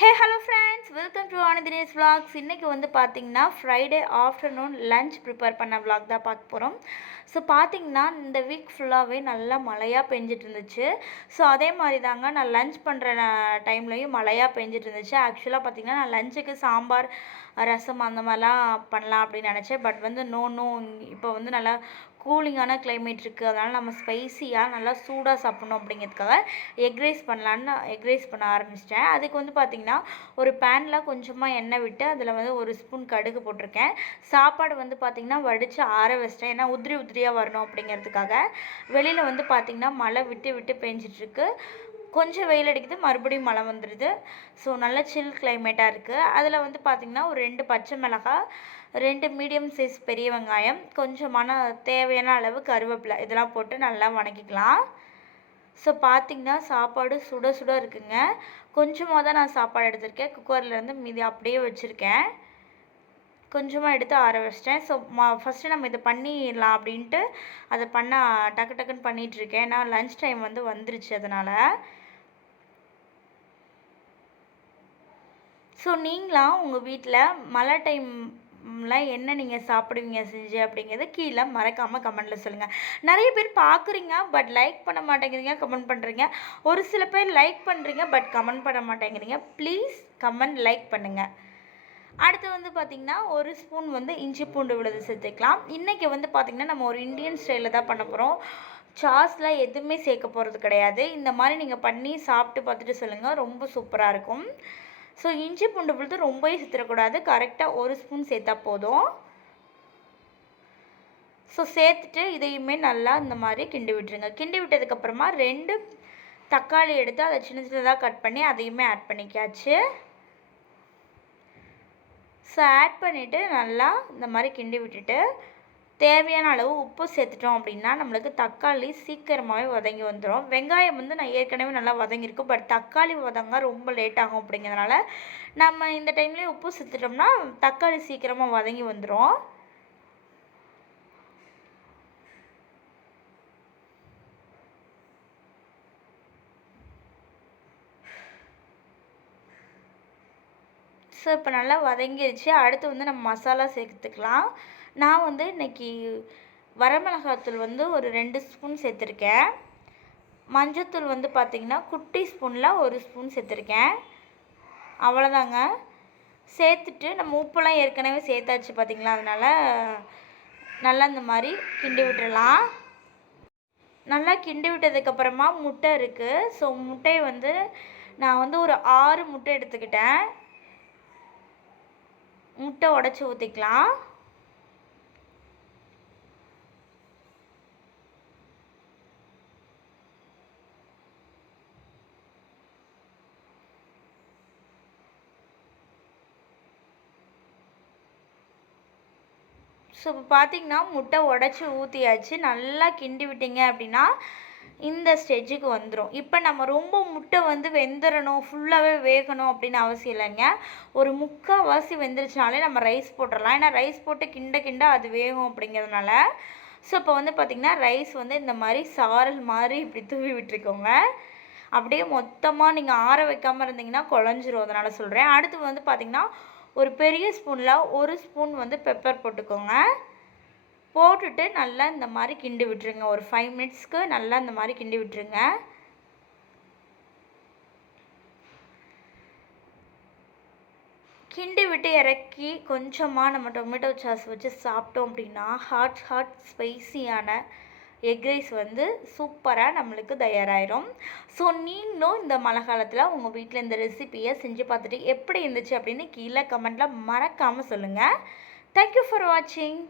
Hey hello friends, welcome to ஆனந்தினேஸ் vlogs. இன்றைக்கி வந்து பார்த்திங்கன்னா ஃப்ரைடே ஆஃப்டர்நூன் லன்ச் ப்ரிப்பேர் பண்ண vlog தான் பார்க்க போகிறோம். ஸோ பார்த்திங்கன்னா இந்த வீக் ஃபுல்லாகவே நல்லா மழையாக பெஞ்சிட்டு இருந்துச்சு. ஸோ அதே மாதிரி தாங்க நான் லன்ச் பண்ணுற டைம்லையும் மழையாக பெஞ்சிட்டு இருந்துச்சு. ஆக்சுவலாக பார்த்திங்கன்னா நான் லஞ்சுக்கு சாம்பார் ரசம் அந்த மாதிரிலாம் பண்ணலாம் அப்படின்னு நினச்சேன். பட் வந்து நோ இப்போ வந்து நல்லா கூலிங்கான கிளைமேட் இருக்குது, அதனால் நம்ம ஸ்பைஸியாக நல்லா சூடாக சாப்பிட்ணும் அப்படிங்கிறதுக்காக எக் ரைஸ் பண்ண ஆரம்பிச்சிட்டேன். அதுக்கு வந்து பார்த்திங்கன்னா ஒரு பேனில் கொஞ்சமாக எண்ணெய் விட்டு அதில் வந்து ஒரு ஸ்பூன் கடுகு போட்டிருக்கேன். சாப்பாடு வந்து பார்த்திங்கன்னா வடித்து ஆற வச்சிட்டேன், ஏன்னா உதிரியாக வரணும் அப்படிங்கிறதுக்காக. வெளியில் வந்து பார்த்திங்கன்னா மழை விட்டு விட்டு பெஞ்சிட்ருக்கு. கொஞ்சம் வெயில் அடிக்குது, மறுபடியும் மழை வந்துடுது. ஸோ நல்ல சில் கிளைமேட்டாக இருக்குது. அதில் வந்து பார்த்திங்கன்னா ஒரு 2 பச்சை மிளகாய், 2 மீடியம் சைஸ் பெரிய வெங்காயம், கொஞ்சமான தேவையான அளவு கருவேப்பிலை இதெல்லாம் போட்டு நல்லா வணக்கிக்கலாம். ஸோ பார்த்திங்கன்னா சாப்பாடு சுட சுட இருக்குங்க. கொஞ்சமாக தான் நான் சாப்பாடு எடுத்திருக்கேன். குக்கர்லேருந்து மீதி அப்படியே வச்சுருக்கேன். கொஞ்சமாக எடுத்து ஆற வச்சிட்டேன். ஸோ ஃபஸ்ட்டு நம்ம இதை பண்ணிடலாம் அப்படின்ட்டு அதை டக்கு டக்குன்னு பண்ணிகிட்ருக்கேன். ஏன்னா லன்ச் டைம் வந்து வந்துருச்சு அதனால். ஸோ நீங்களாம் உங்கள் வீட்டில் மழை டைம்லாம் என்ன நீங்கள் சாப்பிடுவீங்க செஞ்சு அப்படிங்கிறது கீழே மறக்காமல் கமெண்ட்டில் சொல்லுங்கள். நிறைய பேர் பார்க்குறீங்க, பட் லைக் பண்ண மாட்டேங்கிறீங்க, கமெண்ட் பண்ணுறீங்க. ஒரு சில பேர் லைக் பண்ணுறீங்க, பட் கமெண்ட் பண்ண மாட்டேங்கிறீங்க. ப்ளீஸ் கமெண்ட் லைக் பண்ணுங்கள். அடுத்து வந்து பார்த்திங்கன்னா ஒரு ஸ்பூன் வந்து இஞ்சி பூண்டு விழுது சேர்த்துக்கலாம். இன்றைக்கி வந்து பார்த்திங்கன்னா நம்ம ஒரு இந்தியன் ஸ்டைலில் தான் பண்ண போகிறோம். சாஸில் எதுவுமே சேர்க்க போகிறது கிடையாது. இந்த மாதிரி நீங்கள் பண்ணி சாப்பிட்டு பார்த்துட்டு சொல்லுங்கள், ரொம்ப சூப்பராக இருக்கும். ஸோ இஞ்சி பூண்டு விழுது ரொம்பவே சேர்த்துடக்கூடாது, கரெக்டாக ஒரு ஸ்பூன் சேர்த்தா போதும். ஸோ சேர்த்துட்டு இதையுமே நல்லா இந்த மாதிரி கிண்டி விட்டுருங்க. கிண்டி விட்டதுக்கப்புறமா 2 தக்காளி எடுத்து அதை சின்ன சின்னதாக கட் பண்ணி அதையுமே ஆட் பண்ணிக்காச்சு. ஸோ ஆட் பண்ணிவிட்டு நல்லா இந்த மாதிரி கிண்டி விட்டுட்டு தேவையான அளவு உப்பு சேர்த்துட்டோம் அப்படின்னா நம்மளுக்கு தக்காளி சீக்கிரமாகவே வதங்கி வந்துடும். வெங்காயம் வந்து நான் ஏற்கனவே நல்லா வதங்கியிருக்கும், பட் தக்காளி வதங்க ரொம்ப லேட் ஆகும் அப்படிங்கிறதுனால நம்ம இந்த டைம்லேயே உப்பு சேர்த்துட்டோம்னா தக்காளி சீக்கிரமாக வதங்கி வந்துடும். ஸோ இப்போ நல்லா வதங்கிடுச்சு. அடுத்து வந்து நம்ம மசாலா சேர்த்துக்கலாம். நான் வந்து இன்றைக்கி வரமிளகாத்தூள் வந்து ஒரு 2 ஸ்பூன் சேர்த்துருக்கேன். மஞ்சத்தூள் வந்து பார்த்திங்கன்னா குட்டி ஸ்பூனில் 1 ஸ்பூன் சேர்த்துருக்கேன். அவ்வளோதாங்க. சேர்த்துட்டு நம்ம உப்பெல்லாம் ஏற்கனவே சேர்த்தாச்சு பார்த்திங்களா, அதனால் நல்லா இந்த மாதிரி கிண்டி விட்டுடலாம். நல்லா கிண்டி விட்டதுக்கப்புறமா முட்டை இருக்குது. ஸோ முட்டையை வந்து நான் வந்து ஒரு 6 முட்டை எடுத்துக்கிட்டேன். முட்டை உடச்சி ஊற்றிக்கலாம். ஸோ இப்போ பார்த்திங்கன்னா முட்டை உடச்சி ஊற்றியாச்சு. நல்லா கிண்டி விட்டிங்க அப்படின்னா இந்த ஸ்டேஜுக்கு வந்துடும். இப்போ நம்ம ரொம்ப முட்டை வந்து வெந்துடணும், ஃபுல்லாகவே வேகணும் அப்படின்னு அவசியம் இல்லைங்க. ஒரு 3/4 வெந்துருச்சுனாலே நம்ம ரைஸ் போட்டுடலாம். ஏன்னா ரைஸ் போட்டு கிண்ட அது வேகும் அப்படிங்கிறதுனால. ஸோ இப்போ வந்து பார்த்திங்கன்னா ரைஸ் வந்து இந்த மாதிரி சாரல் மாதிரி இப்படி தூவி விட்டுருக்கோங்க. அப்படியே மொத்தமாக நீங்கள் ஆற வைக்காமல் இருந்தீங்கன்னா குழஞ்சிரும், அதனால் சொல்கிறேன். அடுத்து வந்து பார்த்திங்கன்னா ஒரு பெரிய ஸ்பூனில் 1 ஸ்பூன் வந்து பெப்பர் போட்டுக்கோங்க. போட்டுட்டு நல்லா இந்த மாதிரி கிண்டி விட்டுருங்க. ஒரு 5 மினிட்ஸ்க்கு நல்லா இந்த மாதிரி கிண்டி விட்டுருங்க. கிண்டி விட்டு இறக்கி கொஞ்சமாக நம்ம டொமேட்டோ சாஸ் வச்சு சாப்பிட்டோம் அப்படின்னா ஹாட் ஸ்பைசியான எக் ரைஸ் வந்து சூப்பராக நம்மளுக்கு தயாராகிடும். ஸோ நீங்களும் இந்த மழை காலத்தில் உங்கள் வீட்டில் இந்த ரெசிபியை செஞ்சு பார்த்துட்டு எப்படி இருந்துச்சு அப்படின்னு கீழே கமெண்ட்டில் மறக்காமல் சொல்லுங்கள். தேங்க்யூ ஃபார் வாட்சிங்.